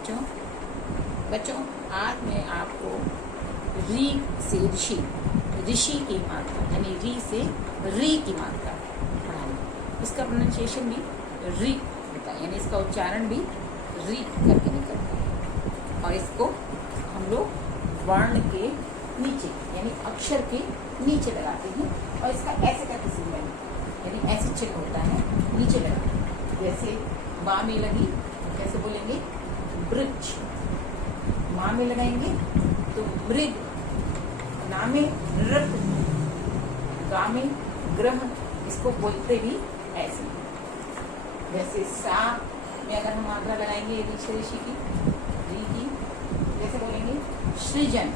बच्चों बच्चों आज मैं आपको री से ऋषि ऋषि की मात्रा यानी री से री की मात्रा पढ़ाऊंगी। इसका प्रोनाउंसिएशन भी री होता है, यानी इसका उच्चारण भी री करके निकलता है। और इसको हम लोग वर्ण के नीचे यानी अक्षर के नीचे लगाते हैं और इसका ऐसे करके सिग्नल यानी ऐसे चिन्ह होता है नीचे लगाते हैं। जैसे माँ में लगी कैसे बोलेंगे वृक्ष, माँ में लगाएंगे तो मृग, ना में नृप, गा में ग्रह, इसको बोलते भी ऐसे। जैसे सा में अगर हम मात्रा लगाएंगे ऋषि की री की, जैसे बोलेंगे सृजन,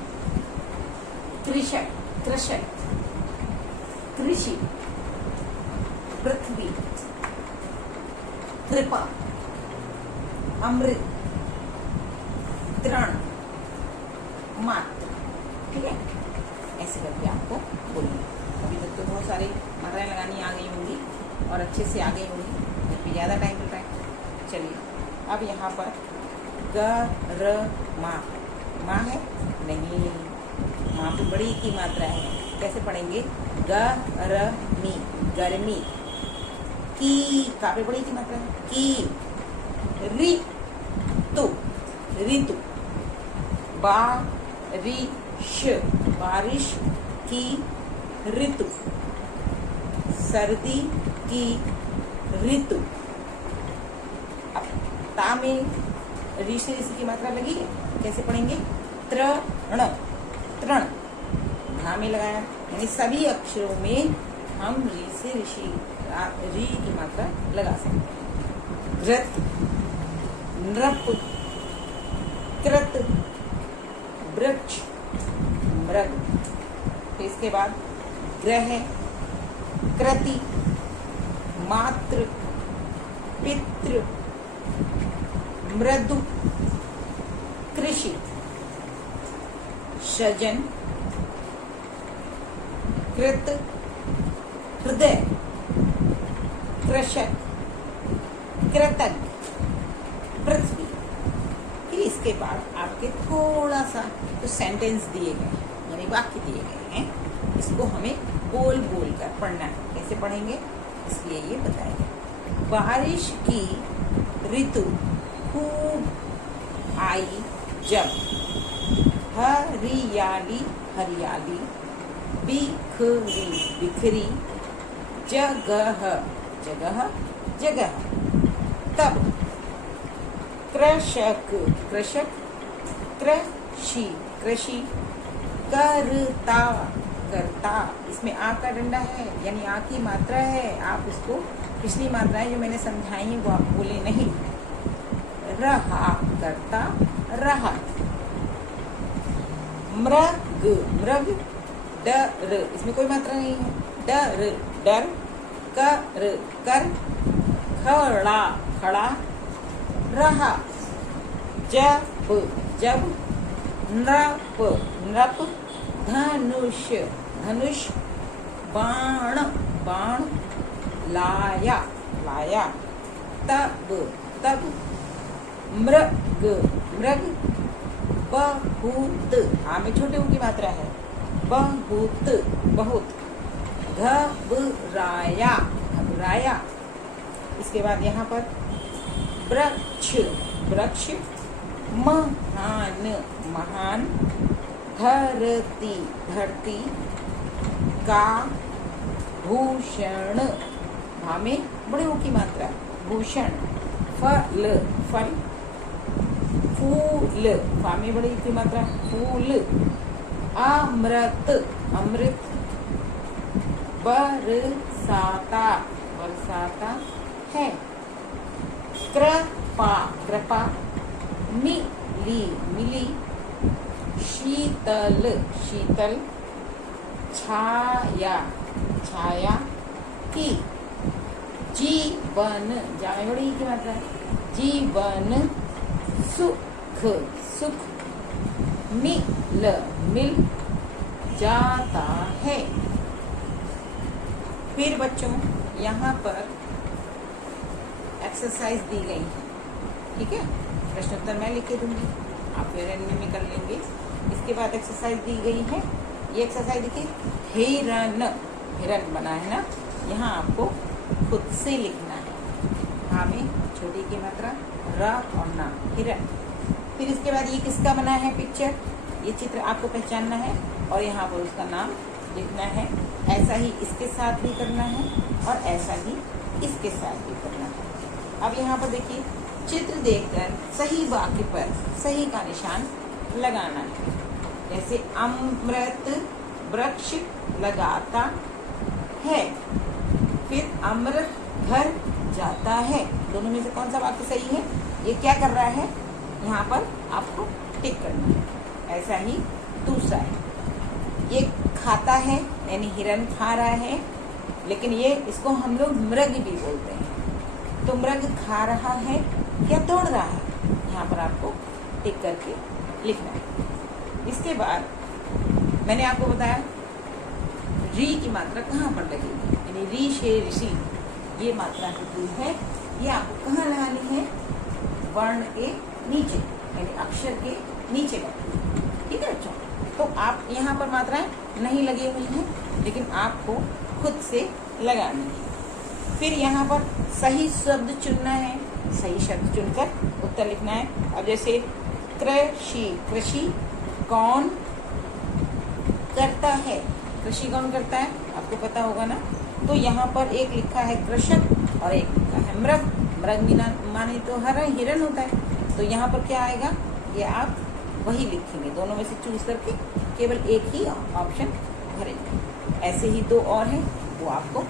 कृषक, कृषक, कृषि, पृथ्वी, कृपा, अमृत, तृण, मात्र। ठीक है, ऐसे करके आपको बोलिए। अभी तक तो बहुत सारी मात्राएं लगानी आ गई होंगी और अच्छे से आ गई होंगी, जबकि ज़्यादा टाइम मिल रहा है। चलिए अब यहाँ पर ग र मा, माँ है नहीं, माँ पे बड़ी की मात्रा है, कैसे पढ़ेंगे ग र मी, गर्मी। की का पे बड़ी की मात्रा है की, रि तु, ऋतु, बारिश, बारिश की ऋतु, सर्दी की ऋतु। अब ता में ऋषि की मात्रा लगी है, कैसे पढ़ेंगे तृण, तृण, धा में लगाया, यानी सभी अक्षरों में हम री से ऋषि री की मात्रा लगा सकते हैं। घृत, नृप, कृत, वृक्ष, मृग। फिर इसके बाद ग्रह, कृति, मातृ, पितृ, मृदु, कृषि, सृजन, कृत, हृदय, कृषक, कृतज्ञ, पृथ्वी। फिर इसके बाद आपके थोड़ा सा तो सेंटेंस दिए गए यानी वाक्य दिए गए हैं, इसको हमें बोल बोल कर पढ़ना है। कैसे पढ़ेंगे इसलिए ये बताएंगे। बारिश की ऋतु खूब आई जब, हरियाली हरियाली, बिखरी बिखरी, जगह जगह जगह, तब कृषक कृषक, कृषि कृषि, करता करता। इसमें आ का डंडा है यानी आ की मात्रा है, आप इसको पिछली मात्राएं जो मैंने समझाई हैं वो आप बोले नहीं। रहा करता रहा, मृग मृग, डर, इसमें कोई मात्रा नहीं है, डर डर, कर कर, खड़ा खड़ा, रहा, जब जब, नृप नृप, धनुष धनुष, बाण बाण, लाया लाया, तब तब, मृग मृग, बहुत, हाँ में छोटे की मात्रा है, बहुत बहुत, घबराया घबराया। इसके बाद यहाँ पर वृक्ष वृक्ष, महान महान, धरती धरती, का भूषण, भा में बड़े की मात्रा, भूषण, फल फल, फूल, फा में बड़ी की मात्रा, फूल, अमृत अमृत, बरसाता बरसाता है, कृपा कृपा, मिली मिली, शीतल शीतल, छाया छाया की, जीवन, जामे बड़ी की मात्रा है, जीवन, सुख सुख, मिल मिल जाता है। फिर बच्चों यहाँ पर एक्सरसाइज दी गई है, ठीक है, प्रश्नोत्तर मैं लिख के दूंगी, आप फिर एंड में कर लेंगे। इसके बाद एक्सरसाइज दी गई है, ये एक्सरसाइज देखिए, हिरन, हिरन बना है ना, यहाँ आपको खुद से लिखना है, हाँ में छोटी की मात्रा, र और ना, हिरन। फिर इसके बाद ये किसका बना है पिक्चर, ये चित्र आपको पहचानना है और यहाँ पर उसका नाम लिखना है। ऐसा ही इसके साथ भी करना है और ऐसा ही इसके साथ भी करना है। अब यहाँ पर देखिए, चित्र देखकर सही वाक्य पर सही का निशान लगाना है। जैसे अमृत वृक्ष लगाता है, फिर अमृत घर जाता है, दोनों में से कौन सा वाक्य सही है? ये क्या कर रहा है, यहाँ पर आपको टिक करना है। ऐसा ही दूसरा है, ये खाता है यानी हिरन खा रहा है, लेकिन ये इसको हम लोग मृग भी बोलते हैं। तो मृग खा रहा है या दौड़ रहा है, यहाँ पर आपको टिक करके लिखना है। इसके बाद मैंने आपको बताया री की मात्रा कहाँ पर लगेगी, यानी री से ऋषि, ये मात्रा होती है, ये आपको कहाँ लगानी है, वर्ण के नीचे यानी अक्षर के नीचे लगती है। ठीक है बच्चों, तो आप यहाँ पर मात्राएं नहीं लगी हुई हैं, लेकिन आपको खुद से लगानी है। फिर यहाँ पर सही शब्द चुनना है, सही शब्द चुनकर उत्तर लिखना है। अब जैसे कृषि, कृषि कौन करता है, कृषि कौन करता है आपको पता होगा ना। तो यहाँ पर एक लिखा है कृषक और एक लिखा है मृग, मृग माने तो हिरन होता है, तो यहाँ पर क्या आएगा, ये आप वही लिखेंगे, दोनों में से चूज करके केवल एक ही ऑप्शन भरेंगे। ऐसे ही दो और हैं, वो आपको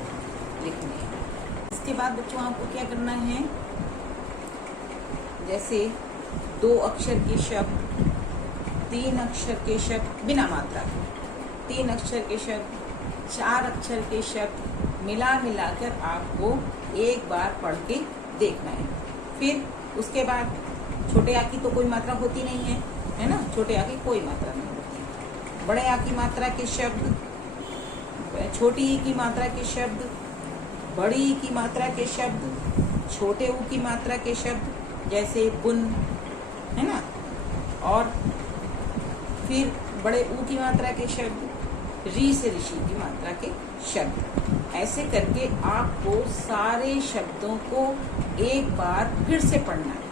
लिखने हैं। इसके बाद बच्चों आपको क्या करना है, जैसे 2 अक्षर के शब्द, 3 अक्षर के शब्द बिना मात्रा के, 3 अक्षर के शब्द, 4 अक्षर के शब्द मिलाकर आपको एक बार पढ़ के देखना है। फिर उसके बाद छोटे आ की तो कोई मात्रा होती नहीं है ना, छोटे आ की कोई मात्रा नहीं होती। बड़े आ की मात्रा के शब्द, छोटी ई की मात्रा के शब्द, बड़ी ई की मात्रा के शब्द, छोटे ऊ की मात्रा के शब्द जैसे बुन, है ना, और फिर बड़े ऊ की मात्रा के शब्द, री से ऋषि की मात्रा के शब्द। ऐसे करके आपको सारे शब्दों को एक बार फिर से पढ़ना है।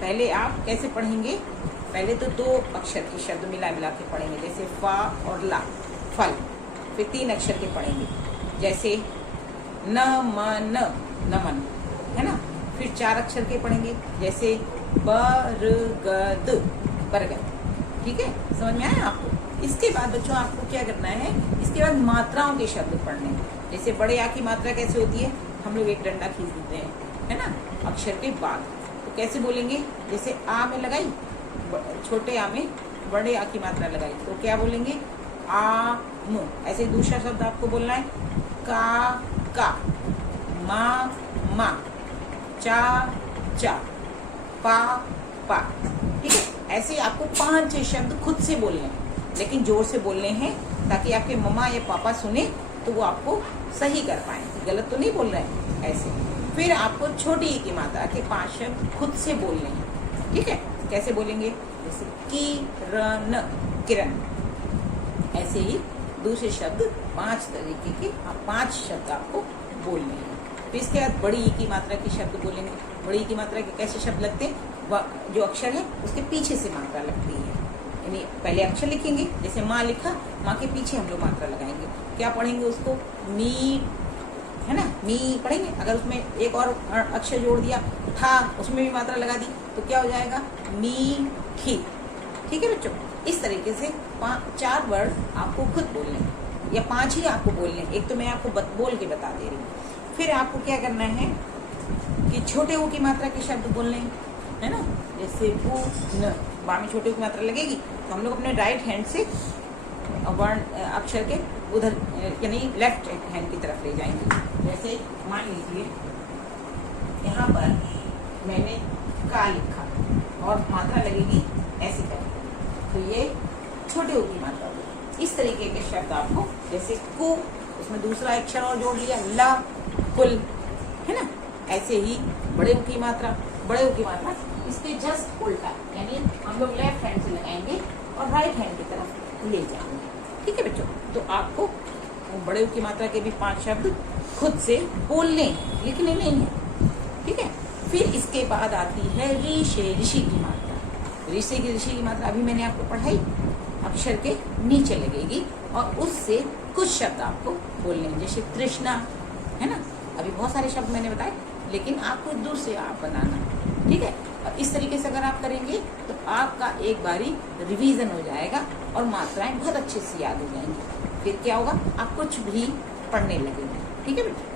पहले आप कैसे पढ़ेंगे, पहले तो 2 अक्षर के शब्द मिला के पढ़ेंगे, जैसे फा और ला, फल। फिर 3 अक्षर के पढ़ेंगे, जैसे न म न, नमन, है ना। फिर 4 अक्षर के पढ़ेंगे, जैसे बरगद, बरगद। ठीक है, समझ में आया आपको। इसके बाद बच्चों आपको क्या करना है, इसके बाद मात्राओं के शब्द पढ़ने हैं। जैसे बड़े आ की मात्रा कैसे होती है, हम लोग एक डंडा खींच देते हैं, है ना, अक्षर के बाद। तो कैसे बोलेंगे, जैसे आ में लगाई, छोटे आ में बड़े आ की मात्रा लगाई, तो क्या बोलेंगे, आ मु। ऐसे दूसरा शब्द आपको बोलना है, का, मा, चा, पा। ठीक है, ऐसे आपको 5-6 शब्द खुद से बोलने हैं, लेकिन जोर से बोलने हैं, ताकि आपके मम्मा या पापा सुने तो वो आपको सही कर पाए, गलत तो नहीं बोल रहे हैं। ऐसे फिर आपको छोटी ई की मात्रा के 5 शब्द खुद से बोलने हैं। ठीक है, कैसे बोलेंगे, जैसे किरण, किरण। ऐसे ही दूसरे शब्द 5 तरीके के 5 शब्द आपको बोलने हैं। फिर इसके बाद बड़ी ई की मात्रा के शब्द बोलेंगे। बड़ी ई की मात्रा के कैसे शब्द लगते हैं, जो अक्षर है उसके पीछे से मात्रा लगती है, यानी पहले अक्षर लिखेंगे, जैसे माँ लिखा, माँ के पीछे हम लोग मात्रा लगाएंगे। क्या पढ़ेंगे उसको, मी, है ना, मी पढ़ेंगे। अगर उसमें एक और अक्षर जोड़ दिया, था, उसमें भी मात्रा लगा दी, तो क्या हो जाएगा, मीठी। ठीक है बच्चों, इस तरीके से 4 वर्ड आपको खुद बोलने हैं, या 5 ही आपको बोलने हैं, एक तो मैं आपको बोल के बता दे रही हूँ। फिर आपको क्या करना है कि छोटे ऊ की मात्रा के शब्द बोलने हैं, है ना, जैसे बू न, बा में छोटे ऊ की मात्रा लगेगी, तो हम लोग अपने राइट हैंड से वर्ण अक्षर के उधर यानी लेफ्ट हैंड की तरफ ले जाएंगे। जैसे मान लीजिए यहाँ पर मैंने का लिखा और मात्रा लगेगी ऐसे करके, तो ये छोटे ऊ की मात्रा होगी। इस तरीके के शब्द आपको, जैसे कु, उसमें दूसरा अक्षर और जोड़ लिया, ला, कुल, है ना। ऐसे ही बड़े ऊ की मात्रा, बड़े ऊ की मात्रा इसके जस्ट उल्टा, यानी हम लोग लेफ्ट हैंड से लगाएंगे और राइट हैंड की तरफ ले जाएंगे। ठीक है बच्चों, तो आपको बड़े की मात्रा के भी 5 शब्द खुद से बोलने हैं, लिखने नहीं है। ठीक है, फिर इसके बाद आती है री से ऋषि की मात्रा। ऋषि की मात्रा अभी मैंने आपको पढ़ाई, अक्षर के नीचे लगेगी और उससे कुछ शब्द आपको बोलने हैं, जैसे तृष्णा है ना। अभी बहुत सारे शब्द मैंने बताए, लेकिन आपको दूसरे आप बनाना। ठीक है, और इस तरीके से अगर आप करेंगे तो आपका एक बारी रिवीजन हो जाएगा और मात्राएं बहुत अच्छे से याद हो जाएंगी। फिर क्या होगा, आप कुछ भी पढ़ने लगेंगे। ठीक है बेटा।